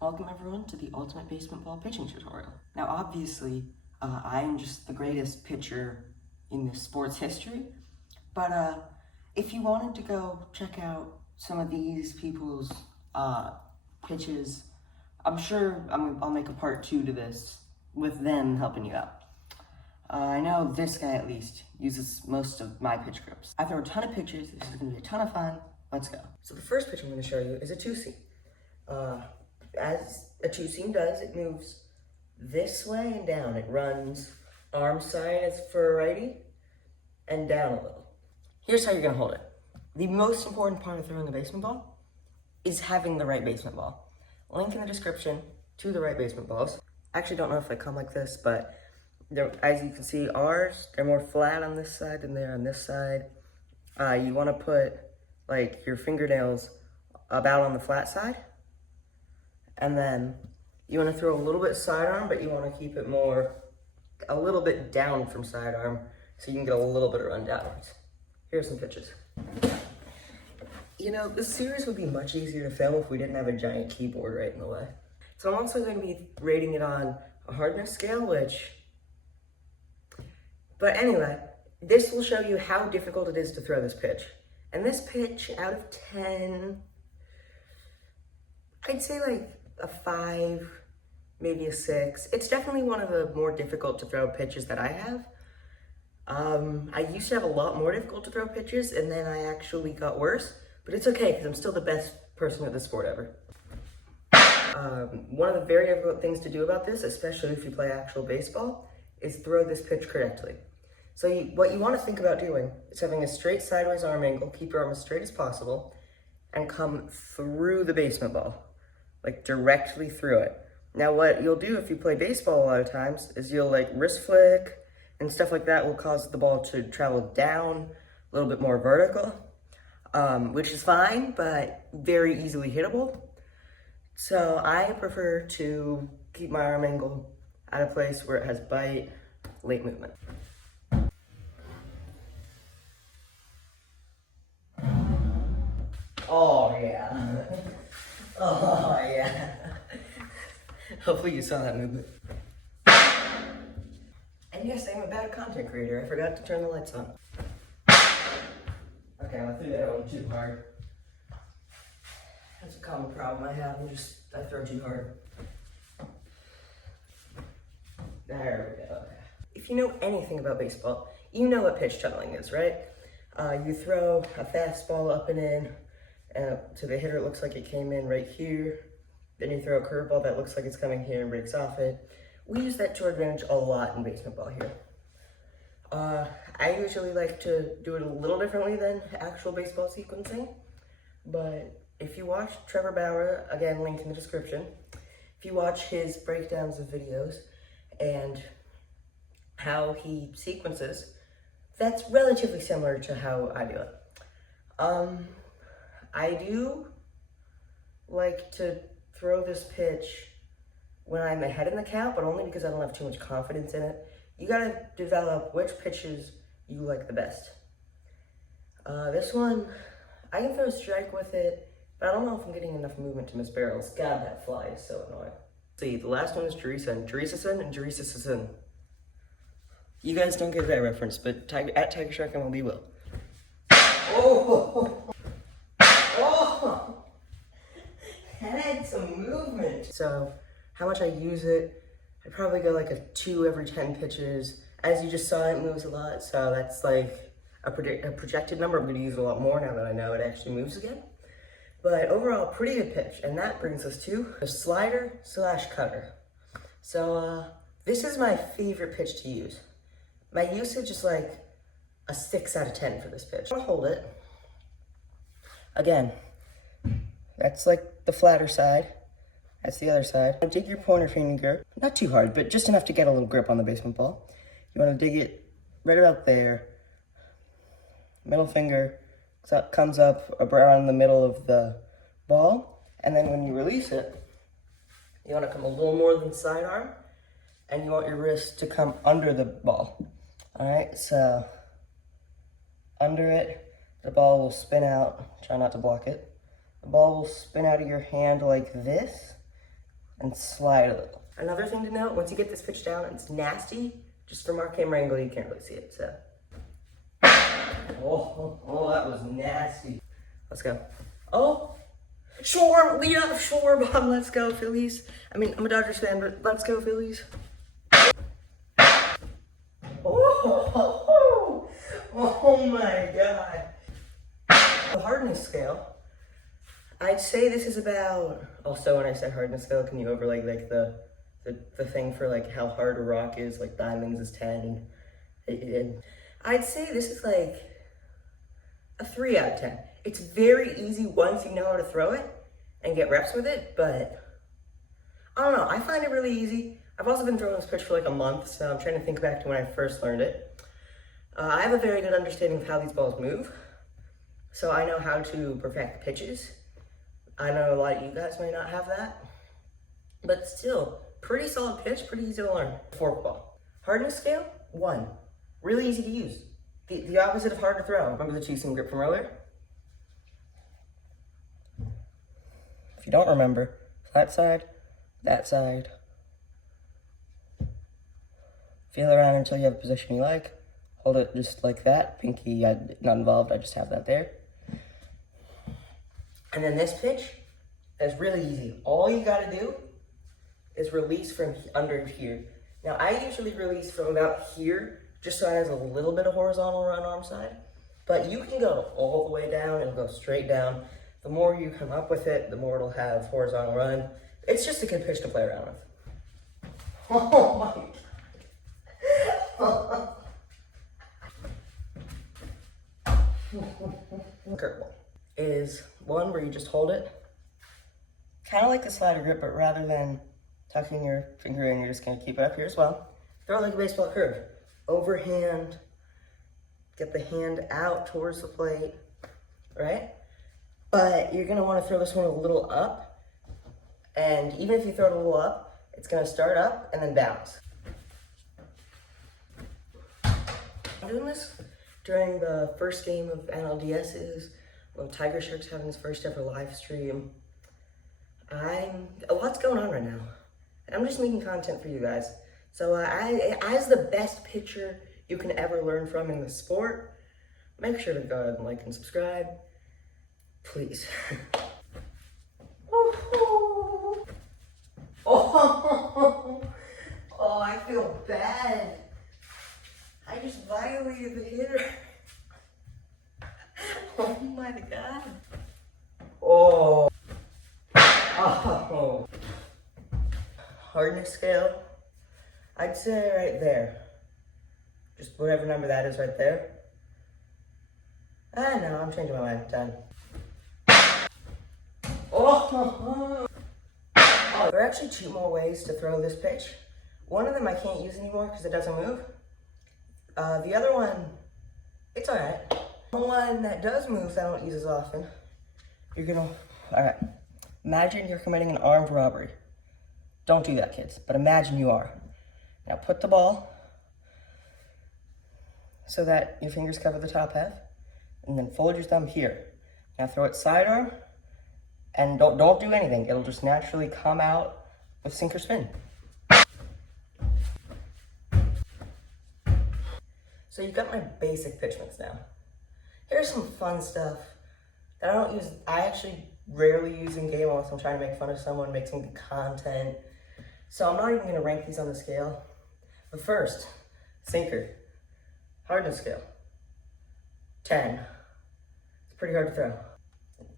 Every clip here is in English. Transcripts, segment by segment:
Welcome everyone to the Ultimate Basement Ball pitching tutorial. Now obviously, I am just the greatest pitcher in the sports history, but if you wanted to go check out some of these people's pitches, I'm sure I'll make a part 2 to this with them helping you out. I know this guy at least uses most of my pitch grips. I throw a ton of pitches, this is going to be a ton of fun, let's go. So the first pitch I'm going to show you is a two-seam. As a two-seam does, it moves this way and down. It runs arm side as for a righty and down a little. Here's how you're going to hold it. The most important part of throwing a basement ball is having the right basement ball. Link in the description to the right basement balls. I actually don't know if they come like this, but as you can see, ours, they're more flat on this side than they are on this side. You want to put like your fingernails about on the flat side. And then you want to throw a little bit sidearm, but you want to keep it a little bit down from sidearm so you can get a little bit of run downwards. Here's some pitches. You know, this series would be much easier to film if we didn't have a giant keyboard right in the way. So I'm also going to be rating it on a hardness scale, but anyway, this will show you how difficult it is to throw this pitch. And this pitch, out of 10, I'd say like a 5, maybe a 6. It's definitely one of the more difficult to throw pitches that I have. I used to have a lot more difficult to throw pitches, and then I actually got worse, but it's okay because I'm still the best person at this sport ever. One of the very difficult things to do about this, especially if you play actual baseball, is throw this pitch correctly. So what you want to think about doing is having a straight sideways arm angle, keep your arm as straight as possible, and come through the basement ball. Like directly through it. Now what you'll do if you play baseball a lot of times is you'll like wrist flick and stuff like that will cause the ball to travel down a little bit more vertical, which is fine, but very easily hittable. So I prefer to keep my arm angle at a place where it has bite, late movement. Oh yeah. Oh, yeah. Hopefully you saw that movement. And yes, I'm a bad content creator. I forgot to turn the lights on. Okay, I threw that one too hard. That's a common problem I have. I throw too hard. There we go. If you know anything about baseball, you know what pitch tunneling is, right? You throw a fastball up and in, and to the hitter, it looks like it came in right here. Then you throw a curveball that looks like it's coming here and breaks off it. We use that to our advantage a lot in basement ball here. I usually like to do it a little differently than actual baseball sequencing, but if you watch Trevor Bauer, again, link in the description, if you watch his breakdowns of videos and how he sequences, that's relatively similar to how I do it. I do like to throw this pitch when I'm ahead in the count, but only because I don't have too much confidence in it. You gotta develop which pitches you like the best. This one, I can throw a strike with it, but I don't know if I'm getting enough movement to miss barrels. God, that fly is so annoying. See, the last one is Jerisa-san and Jerisa-san. You guys don't get that reference, but at Tiger Shark MLB will. Oh! Oh! That had some movement. So, how much I use it, I'd probably go like a 2 every 10 pitches. As you just saw, it moves a lot, so that's like a projected number. I'm gonna use it a lot more now that I know it actually moves again. But overall, pretty good pitch, and that brings us to the slider / cutter. So, this is my favorite pitch to use. My usage is like a 6 out of 10 for this pitch. I'm gonna hold it. Again, that's like the flatter side. That's the other side. Dig your pointer finger, not too hard, but just enough to get a little grip on the basement ball. You want to dig it right about there. Middle finger comes up around the middle of the ball. And then when you release it, you want to come a little more than sidearm, and you want your wrist to come under the ball. All right, so under it, the ball will spin out. Try not to block it. The ball will spin out of your hand like this, and slide a little. Another thing to note, once you get this pitch down, it's nasty. Just from our camera angle, you can't really see it, so. Oh, that was nasty. Let's go. Oh, sure, yeah, sure, Bob, let's go, Phillies. I mean, I'm a Dodgers fan, but let's go, Phillies. Oh my God. The hardness scale, I'd say this is about, also when I say hardness scale, can you overlay like the thing for like how hard a rock is, like diamonds is 10, and I'd say this is like a 3 out of 10. It's very easy once you know how to throw it and get reps with it, but I don't know, I find it really easy. I've also been throwing this pitch for like a month, so I'm trying to think back to when I first learned it. I have a very good understanding of how these balls move, so I know how to perfect pitches. I know a lot of you guys may not have that, but still, pretty solid pitch, pretty easy to learn. Forkball. Hardness scale, 1. Really easy to use. The opposite of hard to throw. Remember the cheesing grip from earlier? If you don't remember, flat side, that side. Feel around until you have a position you like. Hold it just like that. Pinky, not involved, I just have that there. And then this pitch is really easy. All you gotta do is release from under here. Now I usually release from about here, just so it has a little bit of horizontal run arm side. But you can go all the way down, it'll go straight down. The more you come up with it, the more it'll have horizontal run. It's just a good pitch to play around with. Oh my God. Curveball is one where you just hold it, kind of like the slider grip, but rather than tucking your finger in, you're just gonna keep it up here as well. Throw it like a baseball curve. Overhand, get the hand out towards the plate, right? But you're gonna wanna throw this one a little up, and even if you throw it a little up, it's gonna start up and then bounce. I'm doing this during the first game of NLDS's, when Tiger Shark's having his first ever live stream. A lot's going on right now. I'm just making content for you guys. So as the best pitcher you can ever learn from in the sport, make sure to go ahead and like and subscribe, please. Oh, I feel bad. I just violated the hitter. Oh my God. Oh. Oh. Hardness scale, I'd say right there. Just whatever number that is right there. No, I'm changing my mind. 10. Oh. There are actually 2 more ways to throw this pitch. One of them I can't use anymore because it doesn't move. The other one, it's all right. The one that does move that I don't use as often, all right. Imagine you're committing an armed robbery. Don't do that, kids, but imagine you are. Now put the ball so that your fingers cover the top half, and then fold your thumb here. Now throw it sidearm, and don't do anything. It'll just naturally come out with sink or spin. So you've got my basic pitch mix now. Here's some fun stuff that I don't use. I actually rarely use in game unless I'm trying to make fun of someone, make some good content. So I'm not even gonna rank these on the scale. But first, sinker, hardness scale, 10. It's pretty hard to throw.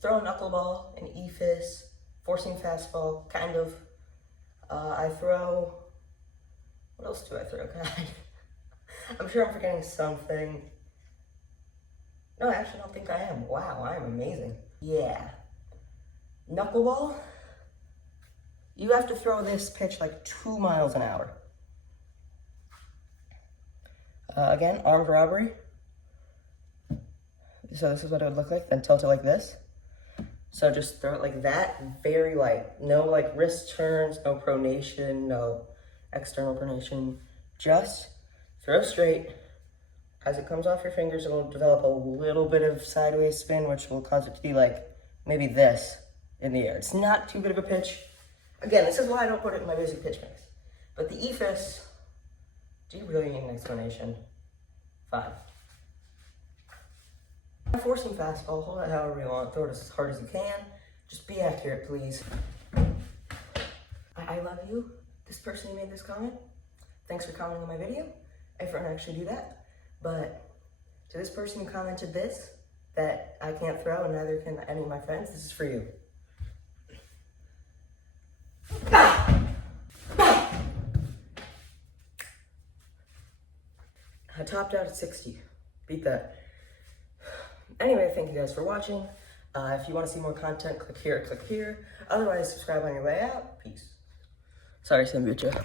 Throw a knuckleball, an e-fist, forcing fastball, kind of. I throw, what else do I throw? God. I'm sure I'm forgetting something. No, I actually don't think I am. Wow, I am amazing. Yeah. Knuckleball, you have to throw this pitch like 2 miles an hour. Again, armed robbery. So this is what it would look like, then tilt it like this. So just throw it like that, very light. No like wrist turns, no pronation, no external pronation. Just throw straight. As it comes off your fingers, it will develop a little bit of sideways spin, which will cause it to be like maybe this in the air. It's not too good of a pitch. Again, this is why I don't put it in my basic pitch mix. But the EFIS, do you really need an explanation? 5. Forcing fastball, hold it however you want, throw it as hard as you can. Just be accurate, please. I love you, this person who made this comment. Thanks for commenting on my video. I don't actually do that. But to this person who commented this, that I can't throw and neither can any of my friends, this is for you. I topped out at 60. Beat that. Anyway, thank you guys for watching. If you want to see more content, click here, click here. Otherwise, subscribe on your way out. Peace. Sorry, Sambucha.